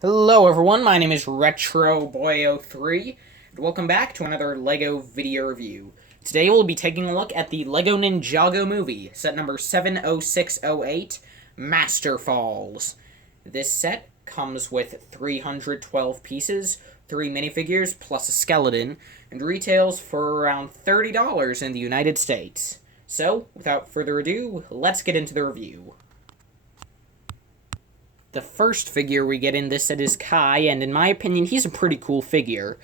Hello everyone, my name is RetroBoy03, and welcome back to another LEGO video review. Today we'll be taking a look at the LEGO Ninjago movie, set number 70608, Master Falls. This set comes with 312 pieces, 3 minifigures, plus a skeleton, and retails for around $30 in the United States. So, without further ado, let's get into the review. The first figure we get in this set is Kai, and in my opinion, he's a pretty cool figure.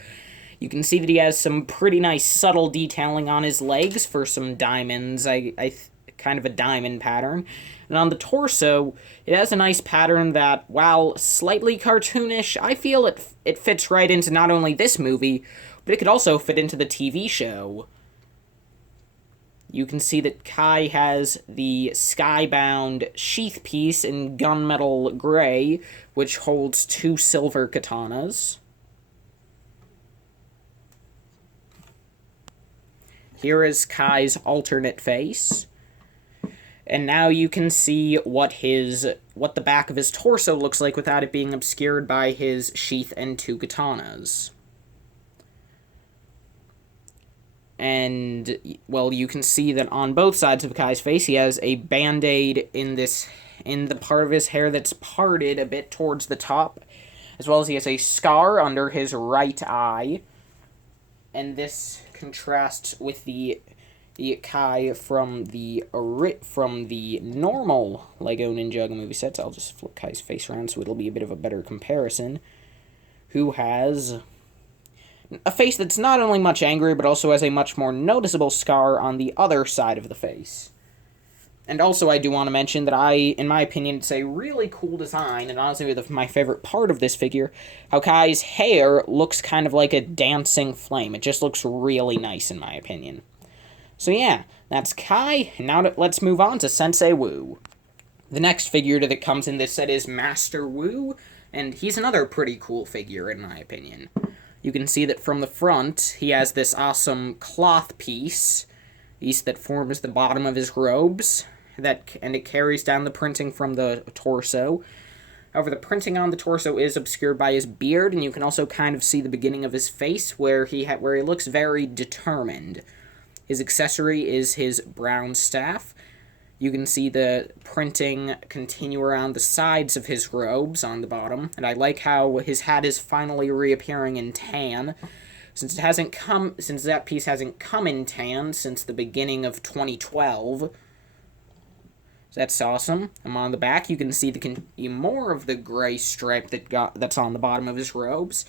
You can see that he has some pretty nice subtle detailing on his legs for some diamonds, kind of a diamond pattern. And on the torso, it has a nice pattern that, while slightly cartoonish, I feel it fits right into not only this movie, but it could also fit into the TV show. You can see that Kai has the skybound sheath piece in gunmetal gray, which holds 2 silver katanas. Here is Kai's alternate face. And now you can see what the back of his torso looks like without it being obscured by his sheath and 2 katanas. And, well, you can see that on both sides of Kai's face, he has a band-aid in the part of his hair that's parted a bit towards the top, as well as he has a scar under his right eye. And this contrasts with the Kai from the normal LEGO Ninjago movie sets. I'll just flip Kai's face around so it'll be a bit of a better comparison. Who has a face that's not only much angrier, but also has a much more noticeable scar on the other side of the face. And also, I do want to mention that in my opinion, it's a really cool design, and honestly, my favorite part of this figure, how Kai's hair looks kind of like a dancing flame. It just looks really nice, in my opinion. So yeah, that's Kai, and now let's move on to Sensei Wu. The next figure that comes in this set is Master Wu, and he's another pretty cool figure, in my opinion. You can see that from the front, he has this awesome cloth piece that forms the bottom of his robes, and it carries down the printing from the torso. However, the printing on the torso is obscured by his beard, and you can also kind of see the beginning of his face, where he looks very determined. His accessory is his brown staff. You can see the printing continue around the sides of his robes on the bottom, and I like how his hat is finally reappearing in tan, since that piece hasn't come in tan since the beginning of 2012. So that's awesome. And on the back, you can see more of the gray stripe that's on the bottom of his robes,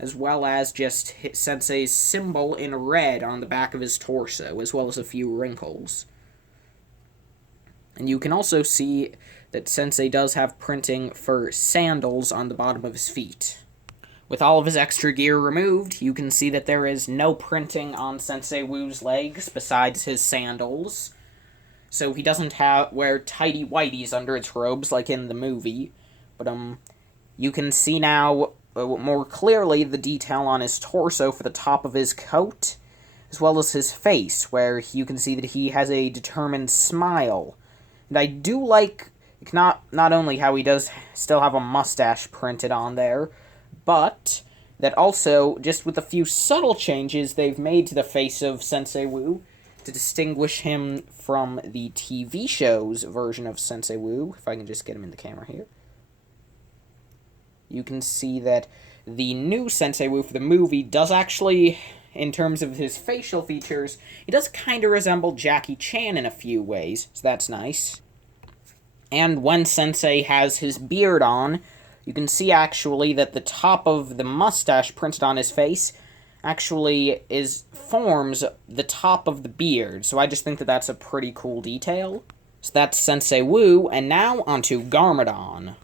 as well as just Sensei's symbol in red on the back of his torso, as well as a few wrinkles. And you can also see that Sensei does have printing for sandals on the bottom of his feet. With all of his extra gear removed, you can see that there is no printing on Sensei Wu's legs besides his sandals. So he doesn't wear tighty whities under his robes like in the movie. But you can see now more clearly the detail on his torso for the top of his coat, as well as his face, where you can see that he has a determined smile. And I do like not only how he does still have a mustache printed on there, but that also, just with a few subtle changes they've made to the face of Sensei Wu to distinguish him from the TV show's version of Sensei Wu, if I can just get him in the camera here. You can see that the new Sensei Wu for the movie does actually, in terms of his facial features, he does kind of resemble Jackie Chan in a few ways, so that's nice. And when Sensei has his beard on, you can see actually that the top of the mustache printed on his face actually forms the top of the beard, so I just think that that's a pretty cool detail. So that's Sensei Wu, and now onto Garmadon.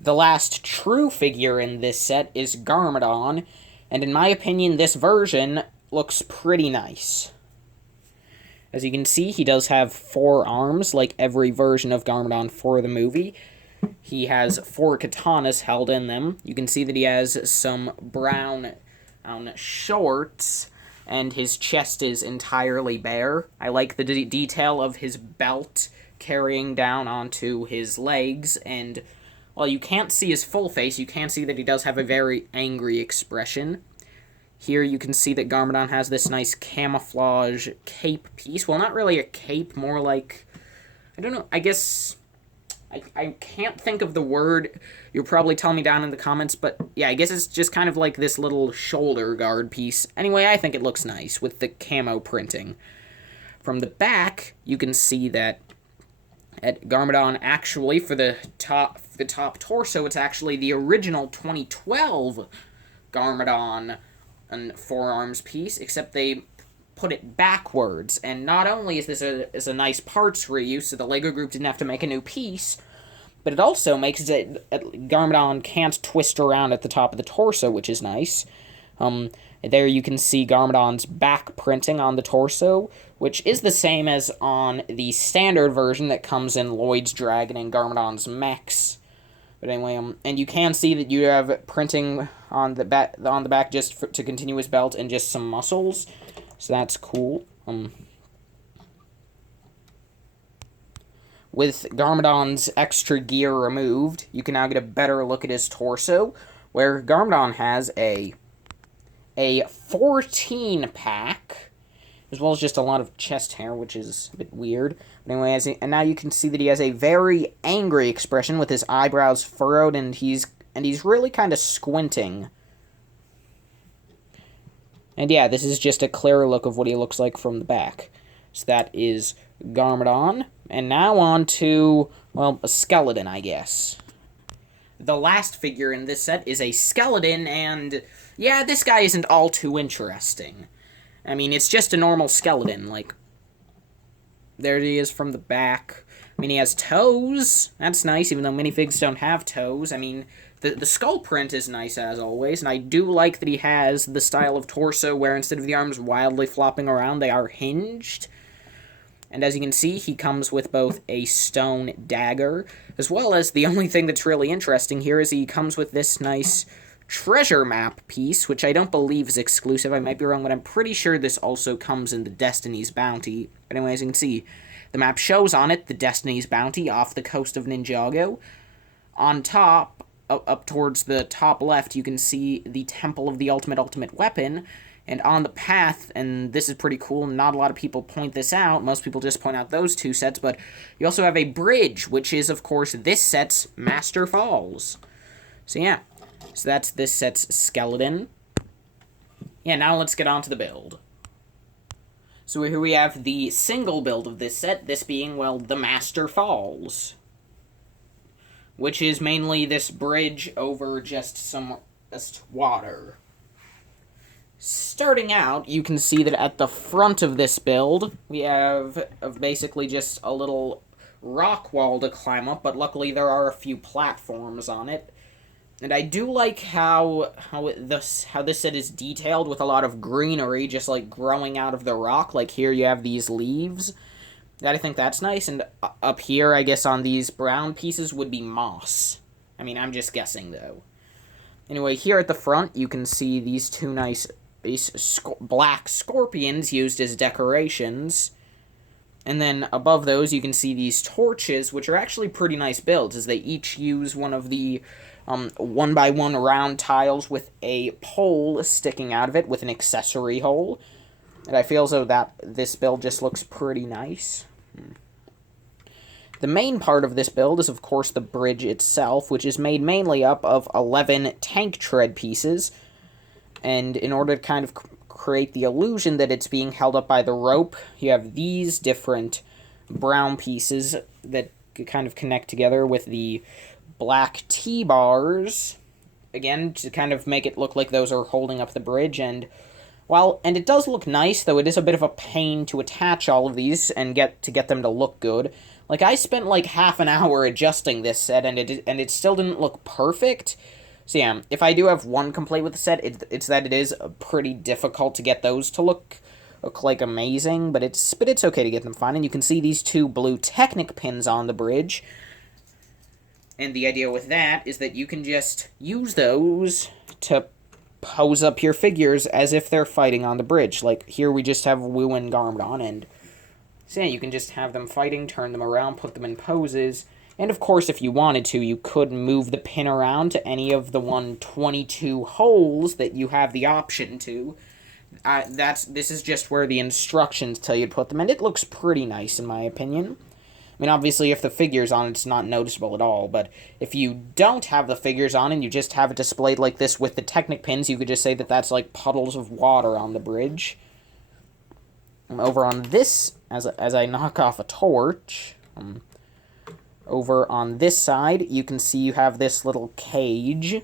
The last true figure in this set is Garmadon, and in my opinion, this version looks pretty nice. As you can see, he does have 4 arms, like every version of Garmadon for the movie. He has 4 katanas held in them. You can see that he has some brown shorts, and his chest is entirely bare. I like the detail of his belt carrying down onto his legs, and while you can't see his full face, you can see that he does have a very angry expression. Here you can see that Garmadon has this nice camouflage cape piece. Well, not really a cape, more like, I don't know, I guess, I can't think of the word. You'll probably tell me down in the comments, but yeah, I guess it's just kind of like this little shoulder guard piece. Anyway, I think it looks nice with the camo printing. From the back, you can see that at Garmadon, actually, for the top torso, it's actually the original 2012 Garmadon and forearms piece, except they put it backwards. And not only is this a nice parts reuse, so the LEGO group didn't have to make a new piece, but it also makes it Garmadon can't twist around at the top of the torso, which is nice. There you can see Garmadon's back printing on the torso, which is the same as on the standard version that comes in Lloyd's Dragon and Garmadon's mechs. But anyway, and you can see that you have printing on the back just to continue his belt and just some muscles, so that's cool. With Garmadon's extra gear removed, you can now get a better look at his torso, where Garmadon has a 14-pack, as well as just a lot of chest hair, which is a bit weird. But anyway, and now you can see that he has a very angry expression with his eyebrows furrowed, and he's really kind of squinting. And yeah, this is just a clearer look of what he looks like from the back. So that is Garmadon. And now on to, well, a skeleton, I guess. The last figure in this set is a skeleton, and yeah, this guy isn't all too interesting. I mean, it's just a normal skeleton, like, there he is from the back. I mean, he has toes. That's nice, even though minifigs don't have toes. I mean, the skull print is nice, as always, and I do like that he has the style of torso where instead of the arms wildly flopping around, they are hinged. And as you can see, he comes with both a stone dagger, as well as the only thing that's really interesting here is he comes with this nice treasure map piece, which I don't believe is exclusive. I might be wrong, but I'm pretty sure this also comes in the Destiny's Bounty. But anyway, as you can see, the map shows on it the Destiny's Bounty off the coast of Ninjago. On top, up towards the top left, you can see the Temple of the Ultimate Weapon. And on the path, and this is pretty cool, not a lot of people point this out, most people just point out those two sets, but you also have a bridge, which is, of course, this set's Master Falls. So yeah, so that's this set's skeleton. Yeah, now let's get on to the build. So here we have the single build of this set, this being, well, the Master Falls, which is mainly this bridge over just water. Starting out, you can see that at the front of this build, we have basically just a little rock wall to climb up, but luckily there are a few platforms on it. And I do like how this set is detailed with a lot of greenery just like growing out of the rock. Like here you have these leaves. I think that's nice. And up here, I guess on these brown pieces would be moss. I mean, I'm just guessing though. Anyway, here at the front, you can see these two nice black scorpions used as decorations. And then above those, you can see these torches, which are actually pretty nice builds, as they each use one of the 1x1 round tiles with a pole sticking out of it with an accessory hole. And I feel as though this build just looks pretty nice. The main part of this build is, of course, the bridge itself, which is made mainly up of 11 tank tread pieces. And in order to kind of create the illusion that it's being held up by the rope, you have these different brown pieces that kind of connect together with the black T-bars, again, to kind of make it look like those are holding up the bridge. And it does look nice, though it is a bit of a pain to attach all of these and get them to look good. Like, I spent like half an hour adjusting this set, and it still didn't look perfect. So yeah, if I do have one complaint with the set, it's that it is pretty difficult to get those to look like amazing, but it's okay to get them fine. And you can see these two blue Technic pins on the bridge. And the idea with that is that you can just use those to pose up your figures as if they're fighting on the bridge. Like, here we just have Wu and Garmadon, and so yeah, you can just have them fighting, turn them around, put them in poses, And of course, if you wanted to, you could move the pin around to any of the 122 holes that you have the option to. This is just where the instructions tell you to put them, and it looks pretty nice in my opinion. I mean, obviously, if the figure's on, it's not noticeable at all, but if you don't have the figures on and you just have it displayed like this with the Technic pins, you could just say that that's like puddles of water on the bridge. Over on this, as I knock off a torch, over on this side, you can see you have this little cage,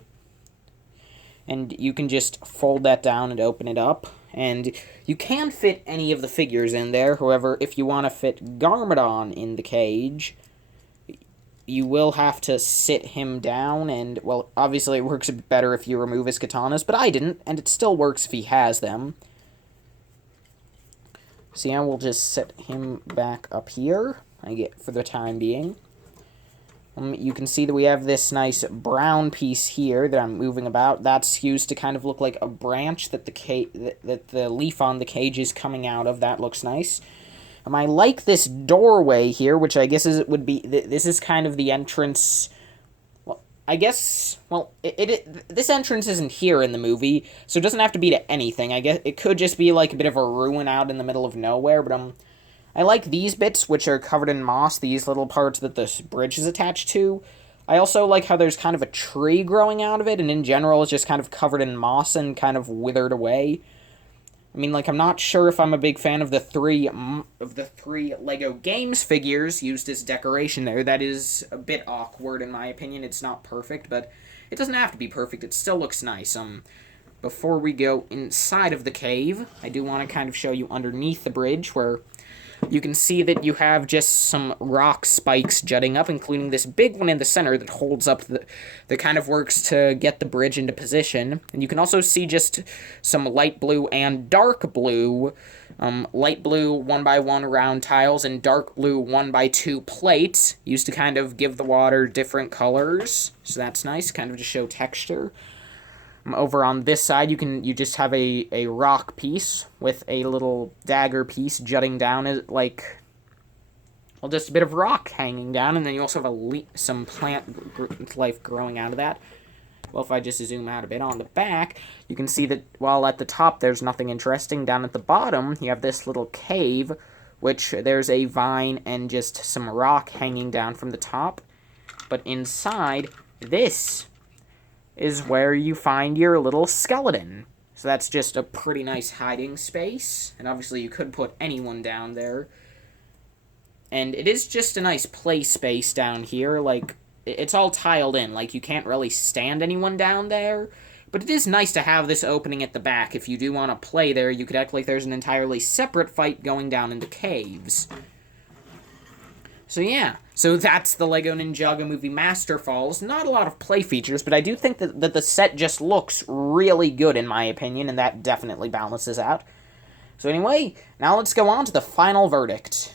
and you can just fold that down and open it up. And you can fit any of the figures in there. However, if you want to fit Garmadon in the cage, you will have to sit him down. And, well, obviously it works a bit better if you remove his katanas, but I didn't, and it still works if he has them. So yeah, we'll just set him back up here, for the time being. You can see that we have this nice brown piece here that I'm moving about. That's used to kind of look like a branch that the leaf on the cage is coming out of. That looks nice. I like this doorway here, which I guess this is kind of the entrance. Well, I guess, well, this entrance isn't here in the movie, so it doesn't have to be to anything. I guess it could just be like a bit of a ruin out in the middle of nowhere, but I like these bits, which are covered in moss, these little parts that this bridge is attached to. I also like how there's kind of a tree growing out of it, and in general it's just kind of covered in moss and kind of withered away. I mean, like, I'm not sure if I'm a big fan of the three LEGO Games figures used as decoration there. That is a bit awkward, in my opinion. It's not perfect, but it doesn't have to be perfect. It still looks nice. Before we go inside of the cave, I do want to kind of show you underneath the bridge, where you can see that you have just some rock spikes jutting up, including this big one in the center that holds up that kind of works to get the bridge into position. And you can also see just some light blue and dark blue, light blue 1x1 round tiles and dark blue 1x2 plates, used to kind of give the water different colors. So that's nice, kind of to show texture. Over on this side, you just have a rock piece with a little dagger piece jutting down as, like, well, just a bit of rock hanging down, and then you also have some plant life growing out of that. Well, if I just zoom out a bit on the back, you can see that while at the top there's nothing interesting, down at the bottom you have this little cave, which there's a vine and just some rock hanging down from the top. But inside, this is where you find your little skeleton. So that's just a pretty nice hiding space, and obviously you could put anyone down there. And it is just a nice play space down here, like, it's all tiled in, like, you can't really stand anyone down there, but it is nice to have this opening at the back. If you do want to play there, you could act like there's an entirely separate fight going down into caves. So yeah, so that's the LEGO Ninjago movie Master Falls. Not a lot of play features, but I do think that the set just looks really good in my opinion, and that definitely balances out. So anyway, now let's go on to the final verdict.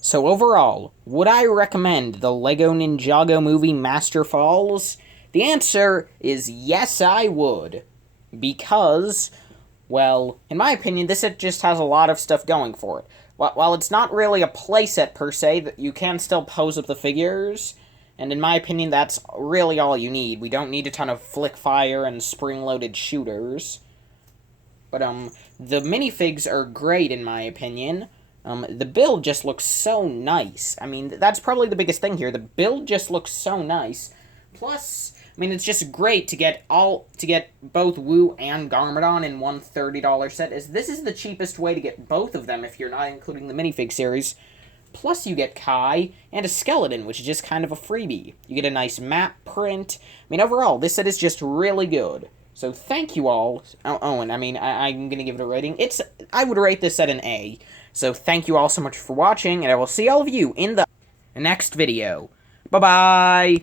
So overall, would I recommend the LEGO Ninjago movie Master Falls? The answer is yes, I would. Because, well, in my opinion, this set just has a lot of stuff going for it. While it's not really a playset per se, you can still pose up the figures, and in my opinion, that's really all you need. We don't need a ton of flick fire and spring-loaded shooters. But, the minifigs are great in my opinion. The build just looks so nice. I mean, that's probably the biggest thing here. The build just looks so nice. Plus, I mean, it's just great to get both Wu and Garmadon in one $30 set, as this is the cheapest way to get both of them if you're not including the minifig series. Plus, you get Kai and a skeleton, which is just kind of a freebie. You get a nice map print. I mean, overall, this set is just really good. So thank you all. Oh, and I mean, I'm gonna give it a rating. I would rate this set an A. So thank you all so much for watching, and I will see all of you in the next video. Bye-bye!